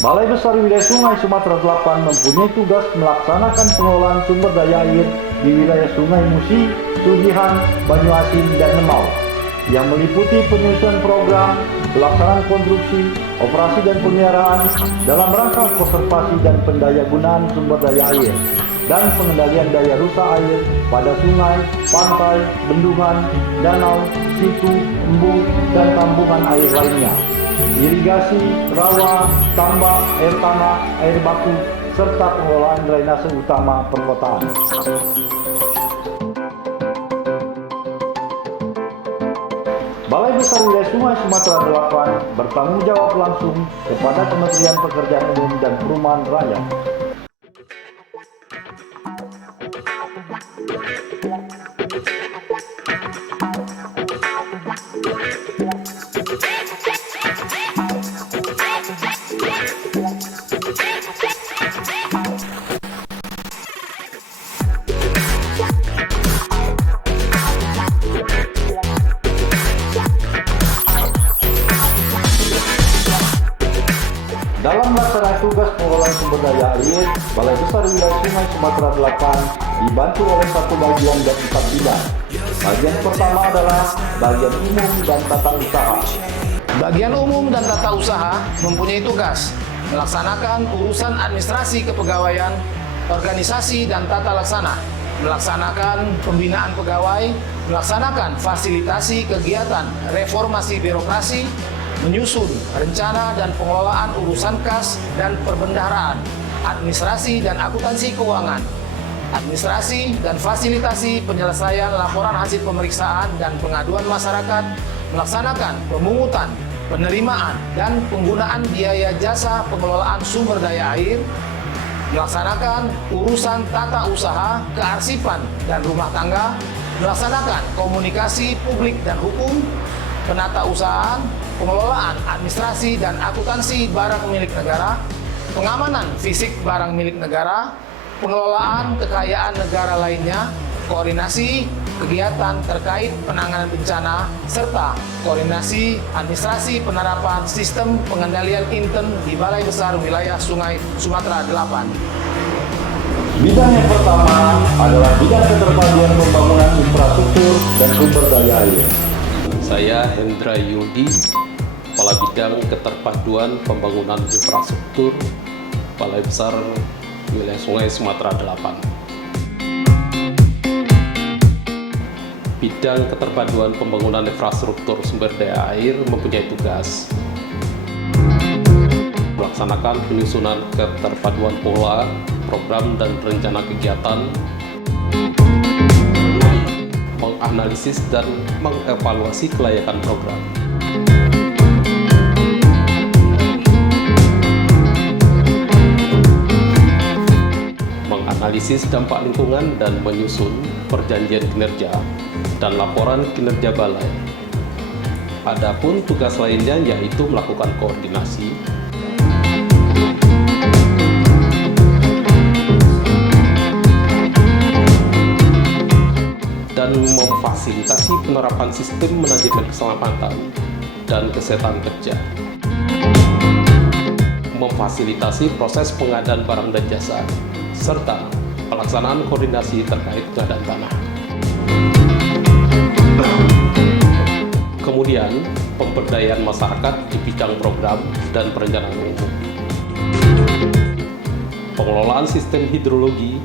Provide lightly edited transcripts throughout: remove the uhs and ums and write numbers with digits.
Balai Besar Wilayah Sungai Sumatera Selatan mempunyai tugas melaksanakan pengelolaan sumber daya air di wilayah Sungai Musi, Sugihan, Banyuasin, dan Lemau, yang meliputi penyusunan program, pelaksanaan konstruksi, operasi dan pemeliharaan dalam rangka konservasi dan pendayagunaan sumber daya air, dan pengendalian daya rusak air pada sungai, pantai, bendungan, danau, situ, embung, dan tampungan air lainnya, irigasi, rawa, tambak, air tanah, air baku, serta pengelolaan drainase utama perkotaan. Balai Besar Wilayah Sungai Sumatera Selatan bertanggung jawab langsung kepada Kementerian Pekerjaan Umum dan Perumahan Rakyat. Dalam melaksanakan tugas pengelolaan sumber daya air, Balai Besar Wilayah Sungai Sumatera Selatan dibantu oleh satu bagian dan 4 bidang. Bagian pertama adalah bagian umum dan tata usaha. Bagian umum dan tata usaha mempunyai tugas melaksanakan urusan administrasi kepegawaian, organisasi dan tata laksana, melaksanakan pembinaan pegawai, melaksanakan fasilitasi kegiatan reformasi birokrasi, menyusun rencana dan pengelolaan urusan kas dan perbendaharaan, administrasi dan akuntansi keuangan, administrasi dan fasilitasi penyelesaian laporan hasil pemeriksaan dan pengaduan masyarakat, melaksanakan pemungutan, penerimaan, dan penggunaan biaya jasa pengelolaan sumber daya air, melaksanakan urusan tata usaha, kearsipan, dan rumah tangga, melaksanakan komunikasi publik dan hukum, penata usahaan, pengelolaan administrasi dan akuntansi barang milik negara, pengamanan fisik barang milik negara, pengelolaan kekayaan negara lainnya, koordinasi kegiatan terkait penanganan bencana, serta koordinasi administrasi penerapan sistem pengendalian intern di Balai Besar Wilayah Sungai Sumatera Selatan. Bidang yang pertama adalah bidang keterpaduan pembangunan infrastruktur dan sumber daya air. Saya Hendra Yudi, Kepala Bidang Keterpaduan Pembangunan Infrastruktur Balai Besar Wilayah Sungai Sumatera Selatan. Bidang Keterpaduan Pembangunan Infrastruktur Sumber Daya Air mempunyai tugas melaksanakan penyusunan keterpaduan pola, program, dan rencana kegiatan, menganalisis dan mengevaluasi kelayakan program, menganalisis dampak lingkungan dan menyusun perjanjian kinerja dan laporan kinerja balai. Adapun tugas lainnya yaitu melakukan koordinasi, dan memfasilitasi penerapan sistem manajemen keselamatan dan kesehatan kerja, memfasilitasi proses pengadaan barang dan jasa, serta pelaksanaan koordinasi terkait pengadaan tanah. Kemudian, pemberdayaan masyarakat di bidang program dan perencanaan umum, pengelolaan sistem hidrologi,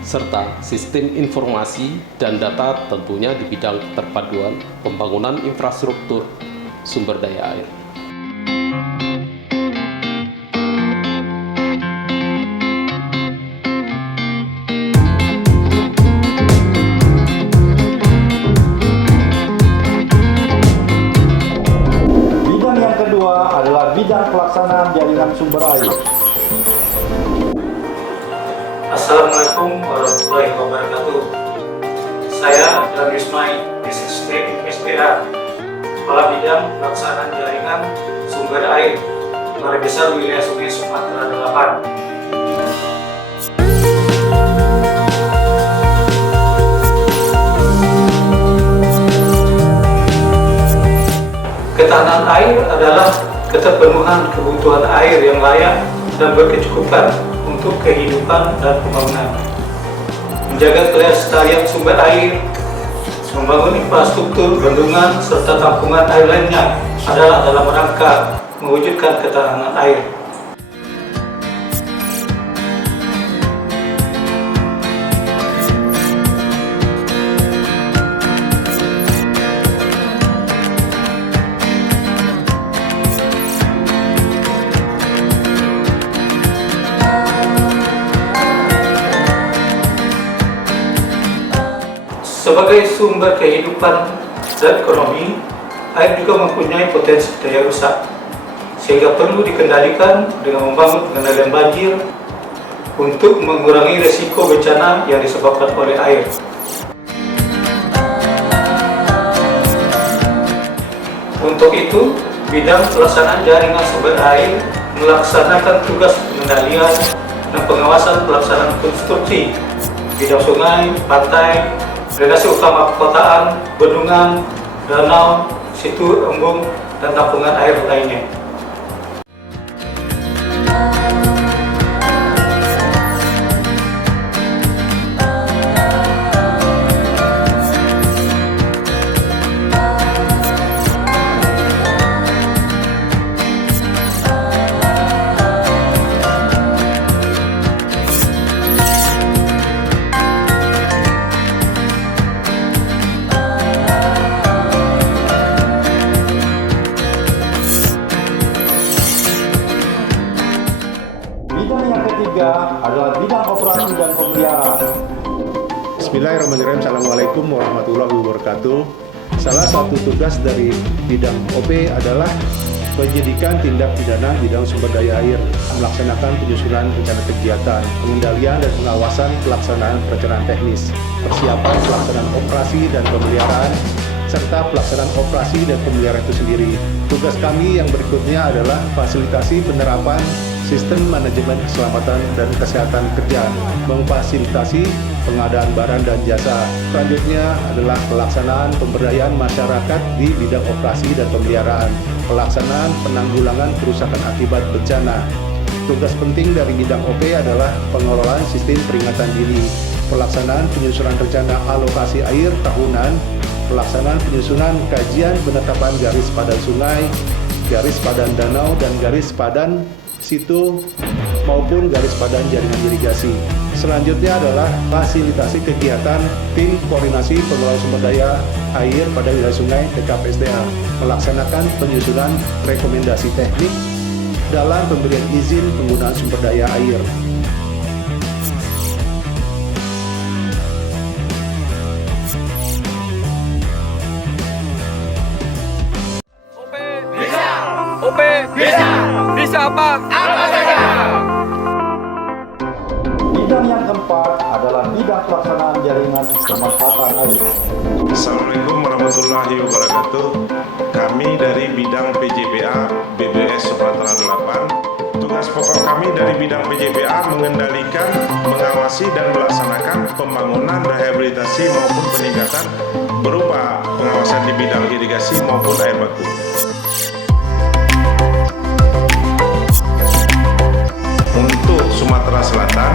serta sistem informasi dan data tentunya di bidang keterpaduan pembangunan infrastruktur sumber daya air. Bidang yang kedua adalah bidang pelaksanaan jaringan sumber air. Assalamualaikum warahmatullahi wabarakatuh. Saya Darismai, SST SPA, Kepala Bidang Pelaksanaan Jaringan Sumber Air Balai Besar Wilayah Sungai Sumatera Selatan. Ketahanan air adalah keterpenuhan kebutuhan air yang layak dan berkecukupan untuk kehidupan dan pembangunan. Menjaga kelestarian sumber air, membangun infrastruktur, bendungan, serta tampungan air lainnya adalah dalam rangka mewujudkan ketahanan air. Sebagai sumber kehidupan dan ekonomi, air juga mempunyai potensi daya rusak, sehingga perlu dikendalikan dengan membangun pengendalian banjir untuk mengurangi risiko bencana yang disebabkan oleh air. Untuk itu, bidang pelaksanaan jaringan sumber air melaksanakan tugas pengendalian dan pengawasan pelaksanaan konstruksi bidang sungai, pantai, drenase utama perkotaan, bendungan, danau, situ embung, dan tampungan air lainnya. Bidang yang ketiga adalah bidang operasi dan pemeliharaan. Bismillahirrahmanirrahim. Assalamualaikum warahmatullahi wabarakatuh. Salah satu tugas dari bidang OP adalah penyidikan tindak pidana bidang sumber daya air, melaksanakan penyusunan rencana kegiatan, pengendalian dan pengawasan pelaksanaan perencanaan teknis, persiapan pelaksanaan operasi dan pemeliharaan, serta pelaksanaan operasi dan pemeliharaan itu sendiri. Tugas kami yang berikutnya adalah fasilitasi penerapan sistem manajemen keselamatan dan kesehatan kerja, memfasilitasi pengadaan barang dan jasa. Selanjutnya adalah pelaksanaan pemberdayaan masyarakat di bidang operasi dan pemeliharaan, pelaksanaan penanggulangan kerusakan akibat bencana. Tugas penting dari bidang OP adalah pengelolaan sistem peringatan dini, pelaksanaan penyusunan rencana alokasi air tahunan, pelaksanaan penyusunan kajian penetapan garis padan sungai, garis padan danau, dan garis padan situ maupun garis padan jaringan irigasi. Selanjutnya adalah fasilitasi kegiatan tim koordinasi pengelola sumber daya air pada wilayah sungai TKPSDA, melaksanakan penyusunan rekomendasi teknik dalam pemberian izin penggunaan sumber daya air. OP bisa apa? Apa saja. Bidang yang keempat adalah bidang pelaksanaan jaringan pemanfaatan air. Assalamualaikum warahmatullahi wabarakatuh. Kami dari bidang PJBA BBS Sumatera 8. Tugas pokok kami dari bidang PJBA mengendalikan, mengawasi dan melaksanakan pembangunan, rehabilitasi maupun peningkatan berupa pengawasan di bidang irigasi maupun air baku. Untuk Sumatera Selatan,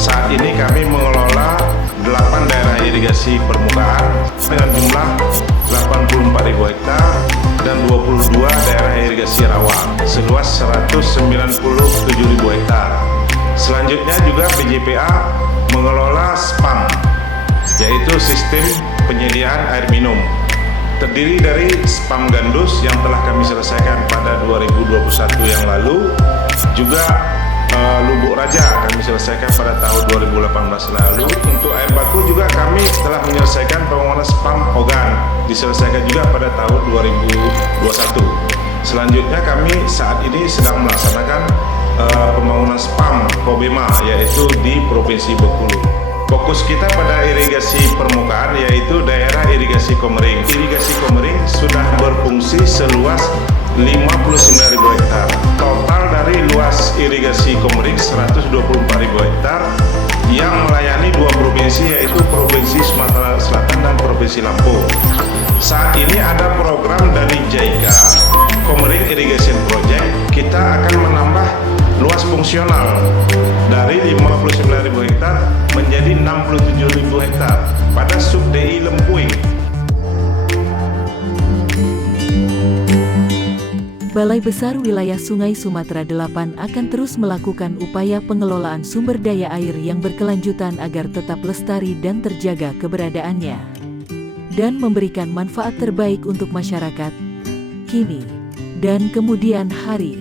saat ini kami mengelola 8 daerah irigasi permukaan dengan jumlah 84.000 hektar dan 22 daerah irigasi rawa seluas 197.000 hektar. Selanjutnya juga PJPA mengelola SPAM, yaitu Sistem Penyediaan Air Minum. Terdiri dari SPAM Gandus yang telah kami selesaikan pada 2021 yang lalu, juga Lubuk Raja kami selesaikan pada tahun 2018 lalu. Untuk air baku juga kami telah menyelesaikan pembangunan SPAM Ogan, diselesaikan juga pada tahun 2021. Selanjutnya kami saat ini sedang melaksanakan pembangunan SPAM Kobema, yaitu di Provinsi Bengkulu. Fokus kita pada irigasi permukaan yaitu daerah irigasi Komering. Irigasi Komering sudah berfungsi seluas 59.000 hektar. Total dari luas irigasi Komering 124.000 hektar yang melayani 2 provinsi yaitu Provinsi Sumatera Selatan dan Provinsi Lampung. Saat ini ada program dari JICA Komering Irrigation Project. Kita akan menambah luas fungsional dari 59.000 hektar menjadi 67.000 hektar pada sub DI Lempuing. Balai Besar Wilayah Sungai Sumatera 8 akan terus melakukan upaya pengelolaan sumber daya air yang berkelanjutan agar tetap lestari dan terjaga keberadaannya, dan memberikan manfaat terbaik untuk masyarakat, kini dan kemudian hari.